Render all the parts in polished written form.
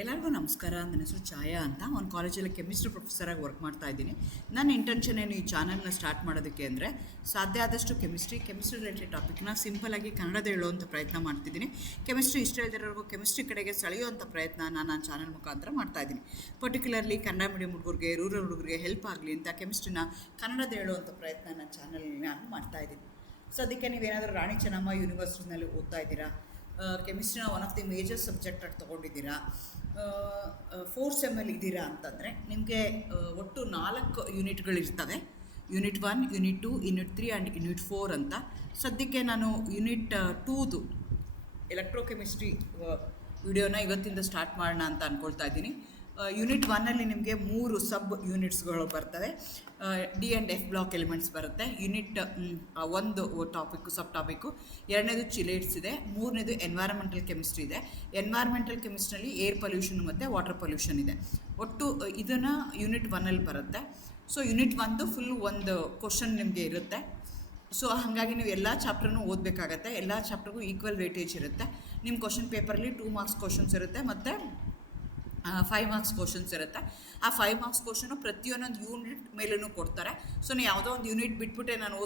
ಎಲ್ಲರಿಗೂ ನಮಸ್ಕಾರ. ನನ್ನ ಹೆಸರು ಛಾಯಾ ಅಂತ. ಒಂದು ಕಾಲೇಜಲ್ಲಿ ಕೆಮಿಸ್ಟ್ರಿ ಪ್ರೊಫೆಸರಾಗಿ ವರ್ಕ್ ಮಾಡ್ತಾ ಇದ್ದೀನಿ. ನನ್ನ ಇಂಟೆನ್ಷನ್ ಏನು ಈ ಚಾನಲ್ನ ಸ್ಟಾರ್ಟ್ ಮಾಡೋದಕ್ಕೆ ಅಂದರೆ, ಸಾಧ್ಯ ಆದಷ್ಟು ಕೆಮಿಸ್ಟ್ರಿ ರಿಲೇಟೆಡ್ ಟಾಪಿಕ್ನ ಸಿಂಪಲಾಗಿ ಕನ್ನಡದ ಹೇಳುವಂಥ ಪ್ರಯತ್ನ ಮಾಡ್ತಿದ್ದೀನಿ. ಕೆಮಿಸ್ಟ್ರಿ ಇಷ್ಟ ಇದ್ದವರೆಗೂ ಕೆಮಿಸ್ಟ್ರಿ ಕಡೆಗೆ ಸೆಳೆಯುವಂಥ ಪ್ರಯತ್ನ ನಾನು ಚಾನಲ್ ಮುಖಾಂತರ ಮಾಡ್ತಾ ಇದ್ದೀನಿ. ಪರ್ಟಿಕ್ಯುಲರ್ಲಿ ಕನ್ನಡ ಮೀಡಿಯಂ ಹುಡುಗರಿಗೆ, ರೂರಲ್ ಹುಡುಗರಿಗೆ ಹೆಲ್ಪ್ ಆಗಲಿ ಅಂತ ಕೆಮಿಸ್ಟ್ರಿನ ಕನ್ನಡದ ಹೇಳುವಂಥ ಪ್ರಯತ್ನ ನನ್ನ ಚಾನಲ್ ನಾನು ಮಾಡ್ತಾ ಇದ್ದೀನಿ. ಸೊ ಅದಕ್ಕೆ ನೀವೇನಾದರೂ ರಾಣಿ ಚೆನ್ನಮ್ಮ ಯೂನಿವರ್ಸಿಟಿನಲ್ಲಿ ಓದ್ತಾ ಇದ್ದೀರಾ, ಕೆಮಿಸ್ಟ್ರಿನ ಒನ್ ಆಫ್ ದಿ ಮೇಜರ್ ಸಬ್ಜೆಕ್ಟಾಗಿ ತೊಗೊಂಡಿದ್ದೀರಾ, 4th ಸೆಮ್ಮಲ್ಲಿ ಇದ್ದೀರಾ ಅಂತಂದರೆ ನಿಮಗೆ ಒಟ್ಟು 4 ಯೂನಿಟ್ಗಳಿರ್ತವೆ. Unit 1, unit 2, unit 3 and unit 4 ಅಂತ. ಸದ್ಯಕ್ಕೆ ನಾನು ಯೂನಿಟ್ 2ದು ಎಲೆಕ್ಟ್ರೋಕೆಮಿಸ್ಟ್ರಿ ವಿಡಿಯೋನ ಇವತ್ತಿಂದ ಸ್ಟಾರ್ಟ್ ಮಾಡೋಣ ಅಂತ ಅಂದ್ಕೊಳ್ತಾ ಇದ್ದೀನಿ. ಯೂನಿಟ್ 1ಅಲ್ಲಿ ನಿಮಗೆ 3 ಸಬ್ ಯೂನಿಟ್ಸ್ಗಳು ಬರ್ತವೆ. D and F block elements ಬರುತ್ತೆ. Unit 1 topic, sub topic. 2ನೇದು ಚಿಲೇಟ್ಸ್ ಇದೆ. 3ನೇದು ಎನ್ವೈರನ್ಮೆಂಟಲ್ ಕೆಮಿಸ್ಟ್ರಿ ಇದೆ. ಎನ್ವೈರನ್ಮೆಂಟಲ್ ಕೆಮಿಸ್ಟ್ರಿಯಲ್ಲಿ ಏರ್ ಪೊಲ್ಯೂಷನ್ ಮತ್ತು ವಾಟರ್ ಪೊಲ್ಯೂಷನ್ ಇದೆ. ಒಟ್ಟು ಇದನ್ನು ಯೂನಿಟ್ 1ಅಲ್ಲಿ ಬರುತ್ತೆ. ಸೊ ಯೂನಿಟ್ 1 ಫುಲ್ ಒಂದು ಕ್ವಶನ್ ನಿಮಗೆ ಇರುತ್ತೆ. ಸೊ ಹಾಗಾಗಿ ನೀವು ಎಲ್ಲ ಚಾಪ್ಟರ್ನೂ ಓದಬೇಕಾಗತ್ತೆ. ಎಲ್ಲ ಚಾಪ್ಟರ್ಗೂ ಈಕ್ವಲ್ ವೇಟೇಜ್ ಇರುತ್ತೆ. ನಿಮ್ಮ ಕ್ವಶನ್ ಪೇಪರಲ್ಲಿ 2 ಮಾರ್ಕ್ಸ್ ಕ್ವಶನ್ಸ್ ಇರುತ್ತೆ ಮತ್ತು 5 ಮಾರ್ಕ್ಸ್ ಕ್ವಶನ್ಸ್ ಇರುತ್ತೆ. ಆ 5 ಮಾರ್ಕ್ಸ್ ಕ್ವಶನು ಪ್ರತಿಯೊಂದೊಂದು ಯೂನಿಟ್ ಮೇಲೂ ಕೊಡ್ತಾರೆ. ಸೊ ನೀವು ಯಾವುದೋ ಒಂದು ಯೂನಿಟ್ ಬಿಟ್ಬಿಟ್ಟೆ ನಾನು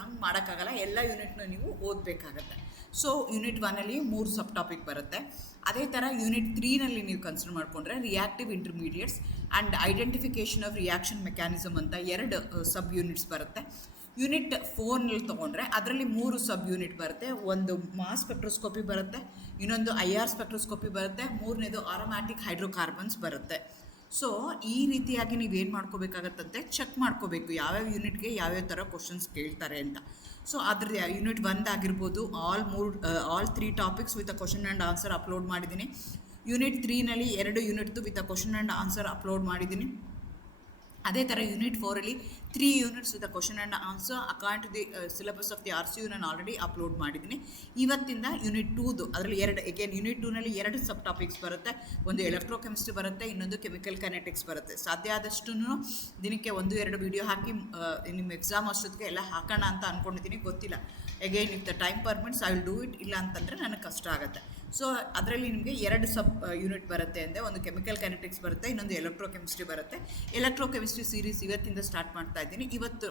ಹಂಗೆ ಮಾಡೋಕ್ಕಾಗಲ್ಲ. ಎಲ್ಲ ಯೂನಿಟ್ನ ನೀವು ಓದಬೇಕಾಗತ್ತೆ. ಸೊ ಯೂನಿಟ್ 1ಅಲ್ಲಿ 3 ಸಬ್ ಟಾಪಿಕ್ ಬರುತ್ತೆ. ಅದೇ ಥರ ಯೂನಿಟ್ 3ನಲ್ಲಿ ನೀವು ಕನ್ಸಿಡರ್ ಮಾಡಿಕೊಂಡ್ರೆ reactive intermediates and identification of reaction mechanism ಅಂತ 2 ಸಬ್ ಯೂನಿಟ್ಸ್ ಬರುತ್ತೆ. ಯೂನಿಟ್ 4ನಲ್ಲಿ ತೊಗೊಂಡ್ರೆ ಅದರಲ್ಲಿ 3 ಸಬ್ ಯೂನಿಟ್ ಬರುತ್ತೆ. ಒಂದು ಮಾಸ್ ಸ್ಪೆಕ್ಟ್ರೋಸ್ಕೋಪಿ ಬರುತ್ತೆ, ಇನ್ನೊಂದು IR ಸ್ಪೆಕ್ಟ್ರೋಸ್ಕೋಪಿ ಬರುತ್ತೆ, 3ನೇದು ಆರೋಮ್ಯಾಟಿಕ್ ಹೈಡ್ರೋಕಾರ್ಬನ್ಸ್ ಬರುತ್ತೆ. ಸೊ ಈ ರೀತಿಯಾಗಿ ನೀವೇನು ಮಾಡ್ಕೋಬೇಕಾಗತ್ತಂತೆ, ಚೆಕ್ ಮಾಡ್ಕೋಬೇಕು ಯಾವ್ಯಾವ ಯೂನಿಟ್ಗೆ ಯಾವ್ಯಾವ ಥರ ಕ್ವಶನ್ಸ್ ಕೇಳ್ತಾರೆ ಅಂತ. ಸೊ ಅದ್ರ ಯೂನಿಟ್ 1 ಆಗಿರ್ಬೋದು all 3 topics with a question and answer upload ಮಾಡಿದ್ದೀನಿ. ಯೂನಿಟ್ 3ನಲ್ಲಿ 2 ಯೂನಿಟ್ದು with a question and answer upload ಮಾಡಿದ್ದೀನಿ. ಅದೇ ಥರ ಯೂನಿಟ್ 4ಅಲ್ಲಿ 3 units with question and answer according to the syllabus of the RCU ನಾನು ಆಲ್ರೆಡಿ ಅಪ್ಲೋಡ್ ಮಾಡಿದ್ದೀನಿ. ಇವತ್ತಿಂದ ಯೂನಿಟ್ 2ದು ಅದರಲ್ಲಿ ಯೂನಿಟ್ 2ನಲ್ಲಿ 2 ಸಬ್ ಟಾಪಿಕ್ಸ್ ಬರುತ್ತೆ. ಒಂದು ಎಲೆಕ್ಟ್ರೋಕೆಮಿಸ್ಟ್ರಿ ಬರುತ್ತೆ, ಇನ್ನೊಂದು ಕೆಮಿಕಲ್ ಕೈನೆಟಿಕ್ಸ್ ಬರುತ್ತೆ. ಸಾಧ್ಯ ಆದಷ್ಟು ದಿನಕ್ಕೆ 1-2 ವೀಡಿಯೋ ಹಾಕಿ ನಿಮ್ಮ ಎಕ್ಸಾಮ್ ಅಷ್ಟೊತ್ತಿಗೆ ಎಲ್ಲ ಹಾಕೋಣ ಅಂತ ಅಂದ್ಕೊಂಡಿದ್ದೀನಿ. ಗೊತ್ತಿಲ್ಲ, again if the time permits I will do it. ಇಲ್ಲ ಅಂತಂದರೆ ನನಗೆ ಕಷ್ಟ ಆಗುತ್ತೆ. ಸೊ ಅದರಲ್ಲಿ ನಿಮಗೆ 2 ಸಬ್ ಯೂನಿಟ್ ಬರುತ್ತೆ ಅಂದರೆ ಒಂದು ಕೆಮಿಕಲ್ ಕೈನೆಟಿಕ್ಸ್ ಬರುತ್ತೆ, ಇನ್ನೊಂದು ಎಲೆಕ್ಟ್ರೋಕೆಮಿಸ್ಟ್ರಿ ಬರುತ್ತೆ. ಎಲೆಕ್ಟ್ರೋಕೆಮಿಸ್ಟ್ರಿ ಸೀರೀಸ್ ಇವತ್ತಿಂದ ಸ್ಟಾರ್ಟ್ ಮಾಡ್ತಾ ಇದ್ದೀನಿ. ಇವತ್ತು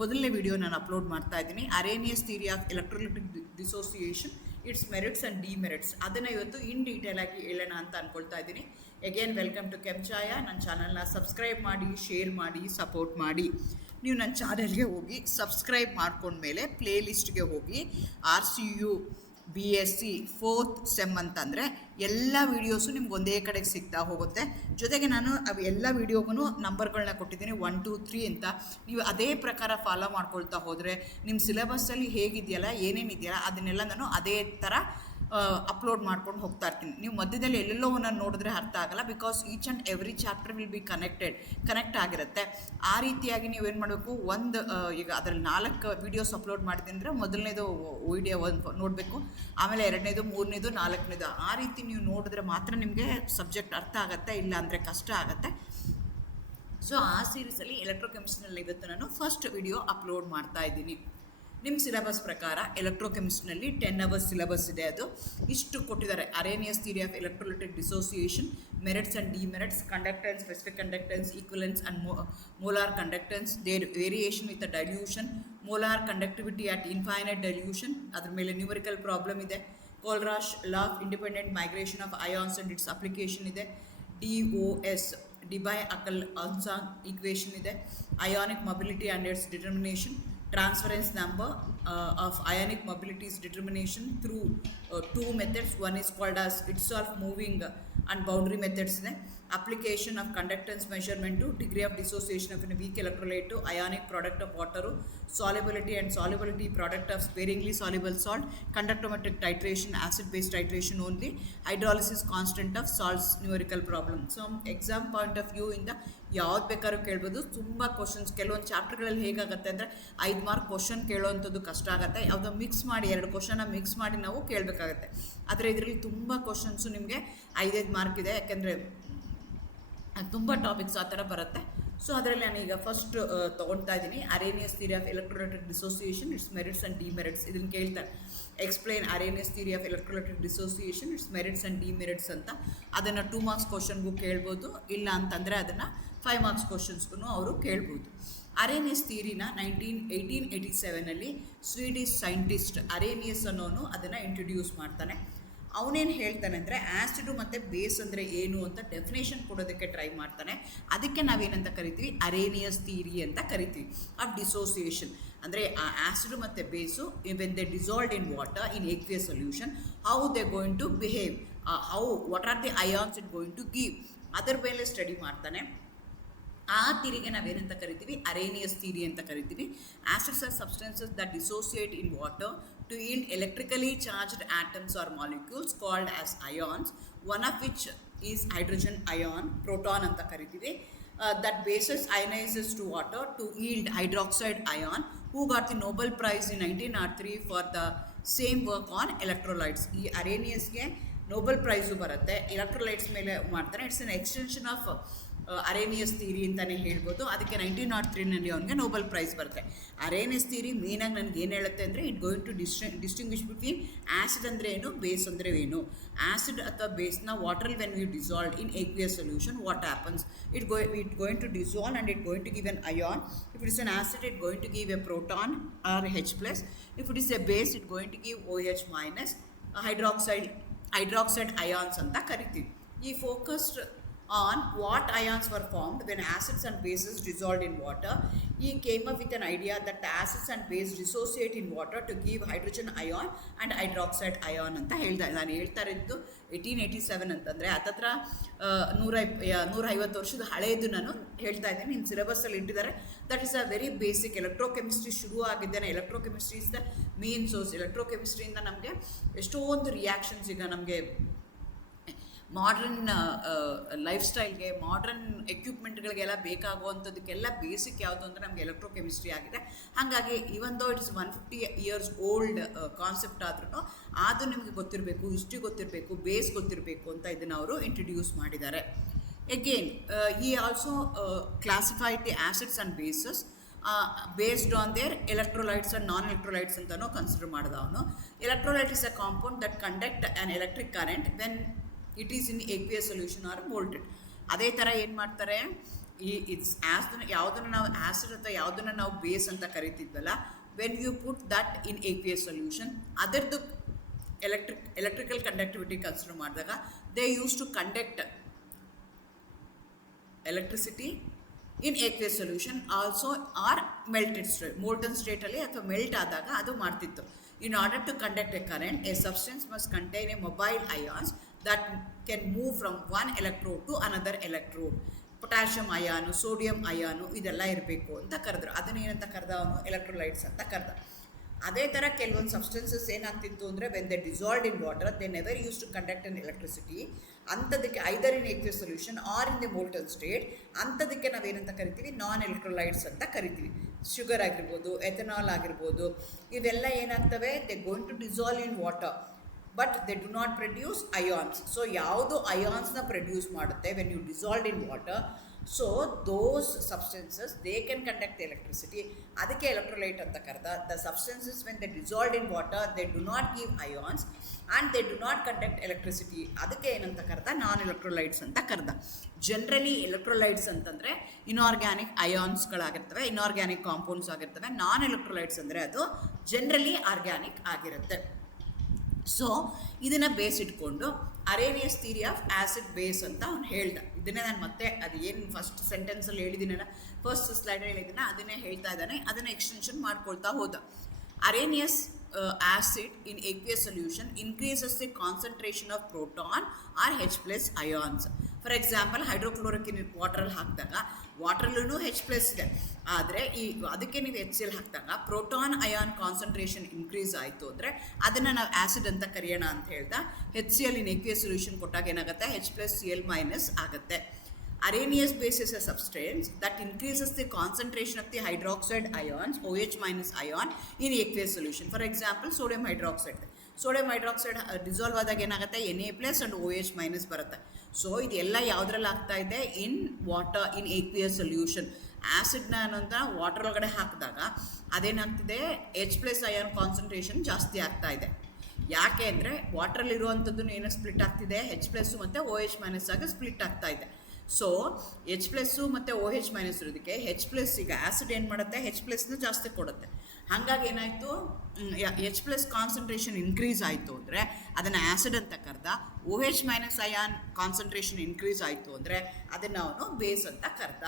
ಮೊದಲನೇ ವಿಡಿಯೋ ನಾನು ಅಪ್ಲೋಡ್ ಮಾಡ್ತಾ ಇದ್ದೀನಿ. ಅರೇನಿಯಸ್ theory of electrolytic dissociation, it's merits and demerits. ಅದನ್ನು ಇವತ್ತು ಇನ್ ಡೀಟೇಲ್ ಆಗಿ ಹೇಳೋಣ ಅಂತ ಅಂದ್ಕೊಳ್ತಾ ಇದ್ದೀನಿ. ಅಗೇನ್ ವೆಲ್ಕಮ್ ಟು ಛಾಯಾ. ನನ್ನ ಚಾನಲ್ನ ಸಬ್ಸ್ಕ್ರೈಬ್ ಮಾಡಿ, ಶೇರ್ ಮಾಡಿ, ಸಪೋರ್ಟ್ ಮಾಡಿ. ನೀವು ನನ್ನ ಚಾನಲ್ಗೆ ಹೋಗಿ ಸಬ್ಸ್ಕ್ರೈಬ್ ಮಾಡ್ಕೊಂಡ್ಮೇಲೆ ಪ್ಲೇ ಲಿಸ್ಟ್ಗೆ ಹೋಗಿ RCU BSc 4th ಸೆಮ್ ಅಂತಂದರೆ ಎಲ್ಲ ವೀಡಿಯೋಸು ನಿಮ್ಗೆ ಒಂದೇ ಕಡೆಗೆ ಸಿಗ್ತಾ ಹೋಗುತ್ತೆ. ಜೊತೆಗೆ ನಾನು ಎಲ್ಲ ವೀಡಿಯೋಗೂ ನಂಬರ್ಗಳನ್ನ ಕೊಟ್ಟಿದ್ದೀನಿ 1, 2, 3 ಅಂತ. ನೀವು ಅದೇ ಪ್ರಕಾರ ಫಾಲೋ ಮಾಡ್ಕೊಳ್ತಾ ಹೋದರೆ ನಿಮ್ಮ ಸಿಲೆಬಸ್ಸಲ್ಲಿ ಹೇಗಿದೆಯಲ್ಲ, ಏನೇನಿದೆಯಲ್ಲ ಅದನ್ನೆಲ್ಲ ನಾನು ಅದೇ ಥರ ಅಪ್ಲೋಡ್ ಮಾಡ್ಕೊಂಡು ಹೋಗ್ತಾ ಇರ್ತೀನಿ. ನೀವು ಮಧ್ಯದಲ್ಲಿ ಎಲ್ಲೆಲ್ಲೋ ಒಂದನ್ನು ನೋಡಿದ್ರೆ ಅರ್ಥ ಆಗಲ್ಲ. Because each and every chapter will be connect ಆಗಿರುತ್ತೆ. ಆ ರೀತಿಯಾಗಿ ನೀವೇನು ಮಾಡಬೇಕು, ಈಗ ಅದರಲ್ಲಿ 4 ವೀಡಿಯೋಸ್ ಅಪ್ಲೋಡ್ ಮಾಡಿದ್ದೀನಿ ಅಂದರೆ ಮೊದಲನೇದು ವೀಡಿಯೋ ನೋಡಬೇಕು, ಆಮೇಲೆ 2ನೇದು, 3ನೇದು, 4ನೇದು. ಆ ರೀತಿ ನೀವು ನೋಡಿದ್ರೆ ಮಾತ್ರ ನಿಮಗೆ ಸಬ್ಜೆಕ್ಟ್ ಅರ್ಥ ಆಗುತ್ತೆ, ಇಲ್ಲ ಅಂದರೆ ಕಷ್ಟ ಆಗುತ್ತೆ. ಸೊ ಆ ಸೀರೀಸಲ್ಲಿ ಎಲೆಕ್ಟ್ರೋಕೆಮಿಸ್ಟ್ರಿನಲ್ಲಿ ಇವತ್ತು ನಾನು ಫಸ್ಟ್ ವಿಡಿಯೋ ಅಪ್ಲೋಡ್ ಮಾಡ್ತಾ ಇದ್ದೀನಿ. ನಿಮ್ಮ ಸಿಲೆಬಸ್ ಪ್ರಕಾರ ಎಲೆಕ್ಟ್ರೋಕೆಮಿಸ್ಟ್ರಿನಲ್ಲಿ 10 ಅವರ್ಸ್ ಸಿಲೆಬಸ್ ಇದೆ. ಅದು ಇಷ್ಟು ಕೊಟ್ಟಿದ್ದಾರೆ. Arrhenius theory of electrolytic dissociation, merits and demerits, conductance, specific conductance, equivalence and molar conductance, their variation with dilution, molar conductivity at infinite dilution, ಅದ್ರ ಮೇಲೆ ನ್ಯೂಮರಿಕಲ್ ಪ್ರಾಬ್ಲಮ್ ಇದೆ. Kohlrausch law of independent migration of ions and its application ಇದೆ. DOS Debye Huckel Onsager equation ಇದೆ. Ionic mobility and its determination, transference number of ionic mobility's determination through 2 methods. One is called as itself moving and boundary methods. Application of conductance measurement to degree of dissociation of a weak electrolyte to ionic product of water, solubility and solubility product of sparingly soluble salt, conductometric titration, acid base titration only, hydrolysis constant of salts, numerical problem. So exam point of view ಇಂದ ಯಾವ್ದು ಬೇಕಾದ್ರೂ ಕೇಳ್ಬೋದು. ತುಂಬ questions ಕೆಲವೊಂದು ಚಾಪ್ಟರ್ಗಳಲ್ಲಿ ಹೇಗಾಗುತ್ತೆ ಅಂದರೆ 5 mark question ಕೇಳೋವಂಥದ್ದು ಕಷ್ಟ ಆಗುತ್ತೆ. ಯಾವುದೋ ಮಿಕ್ಸ್ ಮಾಡಿ 2 ಕ್ವಶನ್ನ ಮಿಕ್ಸ್ ಮಾಡಿ ನಾವು ಕೇಳಬೇಕಾಗತ್ತೆ. ಆದರೆ ಇದರಲ್ಲಿ ತುಂಬ ಕ್ವಶನ್ಸು ನಿಮಗೆ 5-5 ಮಾರ್ಕ್ ಇದೆ. ಯಾಕೆಂದರೆ ತುಂಬ ಟಾಪಿಕ್ಸ್ ಆ ಥರ ಬರುತ್ತೆ. ಸೊ ಅದರಲ್ಲಿ ನಾನೀಗ ಫಸ್ಟ್ ತೊಗೊಳ್ತಾ ಇದ್ದೀನಿ ಅರೇನಿಯಸ್ theory of electrolytic dissociation, it's merits and demerits. ಇದನ್ನು ಕೇಳ್ತಾರೆ, explain ಅರೇನಿಯಸ್ theory of electrolytic dissociation, it's merits and demerits ಅಂತ. ಅದನ್ನು 2 ಮಾರ್ಕ್ಸ್ ಕ್ವಶನ್ಗೂ ಕೇಳ್ಬೋದು, ಇಲ್ಲ ಅಂತಂದರೆ ಅದನ್ನು 5 ಮಾರ್ಕ್ಸ್ ಕ್ವಶನ್ಸ್ಗೂ ಅವರು ಕೇಳ್ಬೋದು. ಅರೇನಿಯಸ್ ಥಿಯರಿನ 1887 ಸ್ವೀಡಿಷ್ ಸೈಂಟಿಸ್ಟ್ ಅರೇನಿಯಸ್ ಅನ್ನೋನು ಅದನ್ನು ಇಂಟ್ರೊಡ್ಯೂಸ್ ಮಾಡ್ತಾನೆ. ಅವನೇನು ಹೇಳ್ತಾನೆ ಅಂದರೆ ಆ್ಯಸಿಡು ಮತ್ತು ಬೇಸ್ ಅಂದರೆ ಏನು ಅಂತ ಡೆಫಿನೇಷನ್ ಕೊಡೋದಕ್ಕೆ ಟ್ರೈ ಮಾಡ್ತಾನೆ. ಅದಕ್ಕೆ ನಾವೇನಂತ ಕರಿತೀವಿ, ಅರೇನಿಯಸ್ ಥಿಯರಿ ಅಂತ ಕರಿತೀವಿ ಆಫ್ ಡಿಸೋಸಿಯೇಷನ್. ಅಂದರೆ ಆ ಆ್ಯಸಿಡು ಮತ್ತು base when they dissolved in water in aqueous solution, how they going to behave, what are the ions it going to give, ಅದರ ಮೇಲೆ ಸ್ಟಡಿ ಮಾಡ್ತಾನೆ. ಆ ಥಿಯರಿಗೆ ನಾವೇನಂತ ಕರಿತೀವಿ, ಅರೇನಿಯಸ್ ಥಿಯರಿ ಅಂತ ಕರಿತೀವಿ. Acids are substances that dissociate in water to yield electrically charged atoms or molecules called as ions, one of which is hydrogen ion, proton anta karitive, that bases ionizes to water to yield hydroxide ion, who got the Nobel Prize in 1903 for the same work on electrolytes. ಈ ಅರೇನಿಯಸ್ಗೆ Nobel price ಬರುತ್ತೆ, electrolytes ಮೇಲೆ ಮಾಡ್ತಾನೆ. It's an extension of ಅರೇನಿಯಸ್ theory ಅಂತಲೇ ಹೇಳ್ಬೋದು. ಅದಕ್ಕೆ 1903 ಅವನಿಗೆ Nobel prize ಬರುತ್ತೆ. ಅರೇನಿಯಸ್ theory ಮೇನಾಗಿ ನನಗೆ ಏನು ಹೇಳುತ್ತೆ ಅಂದರೆ, it going to distinguish between acid ಅಂದರೆ ಏನು, ಬೇಸ್ ಅಂದರೆ ಏನು. ಆ್ಯಸಿಡ್ ಅಥವಾ ಬೇಸ್ನ water when you dissolve in aqueous solution, what happens, it going to dissolve and it going to give an ion. If it is an acid, it going to give a proton or H+. If it is a base, it going to give OH-, hydroxide ions ಅಂತ ಕರಿತೀವಿ. He focused on what ions were formed when acids and bases dissolved in water. He came up with an idea that the acids and base dissociate in water to give hydrogen ion and hydroxide ion ಅಂತ ಹೇಳ್ದೆ. ನಾನು ಹೇಳ್ತಾ ಇದ್ದು 1887 ಅಂತಂದರೆ ಹತ್ತತ್ರ 150 ವರ್ಷದ ಹಳೆಯದು ನಾನು ಹೇಳ್ತಾ ಇದ್ದೀನಿ. ನಿಮ್ಮ ಸಿಲೆಬಸ್ಸಲ್ಲಿ ಇಟ್ಟಿದ್ದಾರೆ. That is a very basic. Electrochemistry ಶುರು ಆಗಿದ್ದೇನೆ. Electrochemistry is the main source. ಎಲೆಕ್ಟ್ರೋಕೆಮಿಸ್ಟ್ರಿಯಿಂದ ನಮಗೆ ಎಷ್ಟೊಂದು ರಿಯಾಕ್ಷನ್ಸ್ ಈಗ ನಮಗೆ ಮಾಡರ್ನ್ ಲೈಫ್ ಸ್ಟೈಲ್ಗೆ, ಮಾಡರ್ನ್ ಎಕ್ವಿಪ್ಮೆಂಟ್ಗಳಿಗೆಲ್ಲ ಬೇಕಾಗುವಂಥದ್ದಕ್ಕೆಲ್ಲ ಬೇಸಿಕ್ ಯಾವುದು ಅಂದರೆ ನಮಗೆ ಎಲೆಕ್ಟ್ರೋಕೆಮಿಸ್ಟ್ರಿ ಆಗಿದೆ. ಹಾಗಾಗಿ ಇವನ್ ದೋ ಇಟ್ಸ್ 150 years ಓಲ್ಡ್ ಕಾನ್ಸೆಪ್ಟ್ ಆದ್ರೂ ಅದು ನಿಮಗೆ ಗೊತ್ತಿರಬೇಕು, ಹಿಸ್ಟ್ರಿ ಗೊತ್ತಿರಬೇಕು, ಬೇಸ್ ಗೊತ್ತಿರಬೇಕು ಅಂತ ಇದನ್ನು ಅವರು ಇಂಟ್ರಡ್ಯೂಸ್ ಮಾಡಿದ್ದಾರೆ. Again he also classified the acids and bases based on their electrolytes and non electrolytes ಅಂತಲೂ ಕನ್ಸಿಡರ್ ಮಾಡಿದ ಅವನು. Electrolyte is a compound that conduct an electric current when it is in aqueous solution or molted. ಅದೇ ಥರ ಏನು ಮಾಡ್ತಾರೆ, ಯಾವುದನ್ನು ನಾವು acid ಅಥವಾ ಯಾವುದನ್ನು ನಾವು ಬೇಸ್ ಅಂತ ಕರಿತಿದ್ವಲ್ಲ, when you put that in aqueous solution, ಅದರದ್ದು ಎಲೆಕ್ಟ್ರಿಕಲ್ ಕಂಡಕ್ಟಿವಿಟಿ ಕನ್ಸಿಡರ್ ಮಾಡಿದಾಗ they use to conduct electricity in aqueous solution also or melted state, molten ಸ್ಟೇಟಲ್ಲಿ ಅಥವಾ ಮೆಲ್ಟ್ ಆದಾಗ ಅದು ಮಾಡ್ತಿತ್ತು. In order to conduct a current, a substance must contain a mobile ions that can move from one electrode to another electrode. Potassium ion, sodium ion ಇದೆಲ್ಲ ಇರಬೇಕು ಅಂತ ಕರೆದ್ರು. ಅದನ್ನೇನಂತ ಕರೆದ ಅವನು, ಎಲೆಕ್ಟ್ರೋಲೈಟ್ಸ್ ಅಂತ ಕರೆದ. ಅದೇ ಥರ ಕೆಲವೊಂದು ಸಬ್ಸ್ಟೆನ್ಸಸ್ ಏನಾಗ್ತಿತ್ತು ಅಂದರೆ, when they dissolved in water they never use to conduct an electricity. ಅಂಥದಕ್ಕೆ either in aqueous solution or in the molten state, ಅಂಥದಕ್ಕೆ ನಾವೇನಂತ ಕರಿತೀವಿ, ನಾನ್ ಎಲೆಕ್ಟ್ರೋಲೈಟ್ಸ್ ಅಂತ ಕರಿತೀವಿ. ಶುಗರ್ ಆಗಿರ್ಬೋದು, ಎಥನಾಲ್ ಆಗಿರ್ಬೋದು, ಇವೆಲ್ಲ ಏನಾಗ್ತವೆ, they going to dissolve in water but they do not produce ions. So ಯಾವುದು ಅಯಾನ್ಸ್ನ ಪ್ರೊಡ್ಯೂಸ್ ಮಾಡುತ್ತೆ when you dissolved in water, so those substances they can conduct electricity. ಅದಕ್ಕೆ ಎಲೆಕ್ಟ್ರೋಲೈಟ್ ಅಂತ ಕರೆದ. The substances when they dissolved in water they do not give ions and they do not conduct electricity, ಅದಕ್ಕೆ ಏನಂತ ಕರೆದ, non electrolytes ಅಂತ ಕರೆದ. Generally electrolytes ಅಂತಂದರೆ inorganic ಅಯಾನ್ಸ್ಗಳಾಗಿರ್ತವೆ, ಇನ್ಆರ್ಗ್ಯಾನಿಕ್ ಕಾಂಪೌಂಡ್ಸ್ ಆಗಿರ್ತವೆ. ನಾನ್ ಎಲೆಕ್ಟ್ರೋಲೈಟ್ಸ್ ಅಂದರೆ ಅದು ಜನರಲಿ ಆರ್ಗ್ಯಾನಿಕ್ ಆಗಿರುತ್ತೆ. ಸೊ ಇದನ್ನು ಬೇಸ್ ಇಟ್ಕೊಂಡು ಅರೇನಿಯಸ್ ಥಿಯರಿ ಆಫ್ ಆ್ಯಸಿಡ್ ಬೇಸ್ ಅಂತ ಅವ್ನು ಹೇಳ್ದ. ಇದನ್ನೇ ನಾನು ಮತ್ತೆ ಅದು ಏನು ಫಸ್ಟ್ ಸೆಂಟೆನ್ಸಲ್ಲಿ ಹೇಳಿದ್ದೀನಲ್ಲ, ಫಸ್ಟ್ ಸ್ಲೈಡಲ್ಲಿ ಹೇಳಿದ್ದೀನ ಅದನ್ನೇ ಹೇಳ್ತಾ ಇದ್ದಾನೆ. ಅದನ್ನು ಎಕ್ಸ್ಟೆನ್ಷನ್ ಮಾಡ್ಕೊಳ್ತಾ ಹೋದ. ಅರೇನಿಯಸ್ acid in aqueous solution increases the concentration of proton or H+ ions. For example, hydrochloric ವಾಟ್ರಲ್ಲಿ ಹಾಕಿದಾಗ ವಾಟ್ರಲ್ಲೂ H+ ಇದೆ, ಆದರೆ ಅದಕ್ಕೆ ನೀವು HCl ಹಾಕಿದಾಗ ಪ್ರೋಟಾನ್ ಅಯಾನ್ ಕಾನ್ಸಂಟ್ರೇಷನ್ ಇನ್ಕ್ರೀಸ್ ಆಯಿತು ಅಂದರೆ ಅದನ್ನು ನಾವು ಆ್ಯಸಿಡ್ ಅಂತ ಕರೆಯೋಣ ಅಂತ ಹೇಳ್ದ. HCl ಇನ್ aqueous solution ಕೊಟ್ಟಾಗ ಏನಾಗುತ್ತೆ, H+Cl- ಆಗುತ್ತೆ. Arrhenius base is a substance that increases the concentration of the hydroxide ions, OH- ion, in aqueous solution. For example, sodium hydroxide. Sodium hydroxide dissolve ಆದಾಗ ಏನಾಗುತ್ತೆ Na+ ಆ್ಯಂಡ್ OH- ಬರುತ್ತೆ. So ಇದೆಲ್ಲ ಯಾವುದ್ರಲ್ಲಿ ಆಗ್ತಾ ಇದೆ, ಇನ್ ವಾಟರ್, ಇನ್ ಏಕ್ವಿಯಸ್ solution. ಆ್ಯಸಿಡ್ನ ಅನ್ನೋಂಥ water ಒಳಗಡೆ ಹಾಕಿದಾಗ ಅದೇನಾಗ್ತಿದೆ, H+ ಅಯಾನ್ ಕಾನ್ಸಂಟ್ರೇಷನ್ ಜಾಸ್ತಿ ಆಗ್ತಾ ಇದೆ. ಯಾಕೆ ಅಂದರೆ ವಾಟ್ರಲ್ಲಿರುವಂಥದ್ದು ಏನು ಸ್ಪ್ಲಿಟ್ ಆಗ್ತಿದೆ, H+ ಮತ್ತು OH- ಆಗಿ ಸ್ಪ್ಲಿಟ್ ಆಗ್ತಾ ಇದೆ. ಸೊ H+ ಮತ್ತು OH- ಇರೋದಕ್ಕೆ H+ ಈಗ ಆ್ಯಸಿಡ್ ಏನು ಮಾಡುತ್ತೆ, H+ನ ಜಾಸ್ತಿ ಕೊಡುತ್ತೆ. ಹಾಗಾಗಿ ಏನಾಯಿತು, H+ ಕಾನ್ಸಂಟ್ರೇಷನ್ ಇನ್ಕ್ರೀಸ್ ಆಯಿತು ಅಂದರೆ ಅದನ್ನು ಆ್ಯಸಿಡ್ ಅಂತ ಕರೆದ. OH- ಅಯಾನ್ ಕಾನ್ಸಂಟ್ರೇಷನ್ ಇನ್ಕ್ರೀಸ್ ಆಯಿತು ಅಂದರೆ ಅದನ್ನು ಅವನು ಬೇಸ್ ಅಂತ ಕರೆದ.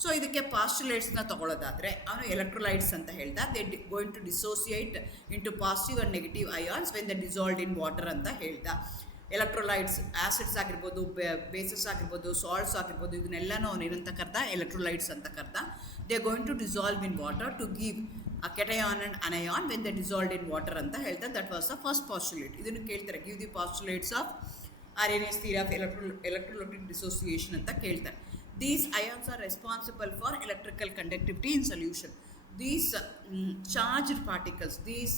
ಸೊ ಇದಕ್ಕೆ ಪಾಸ್ಟುಲೇಟ್ಸ್ನ ತೊಗೊಳ್ಳೋದಾದರೆ ಅವನು ಎಲೆಕ್ಟ್ರೋಲೈಟ್ಸ್ ಅಂತ ಹೇಳ್ದ. They going to dissociate into positive and negative ions when the dissolved in water ಅಂತ ಹೇಳ್ದ. ಎಲೆಕ್ಟ್ರೋಲೈಟ್ಸ್ ಆ್ಯಸಿಡ್ಸ್ ಆಗಿರ್ಬೋದು, ಬೇಸಸ್ ಆಗಿರ್ಬೋದು, ಸಾಲ್ಟ್ಸ್ ಆಗಿರ್ಬೋದು, ಇದನ್ನೆಲ್ಲನೂ ಅವನು ಏನಂತ ಕರೆದ, ಎಲೆಕ್ಟ್ರೋಲೈಟ್ಸ್ ಅಂತ ಕರೆದ. They going to dissolve in water to give a cation and anion when the dissolved in water ಅಂತ ಹೇಳ್ದ. That was the first postulate. ಇದನ್ನು ಕೇಳ್ತಾರೆ, give the postulates of Arrhenius theory of electrolytic dissociation ಅಂತ ಕೇಳ್ತಾರೆ. These ions are responsible for electrical conductivity in solution. These charged particles, these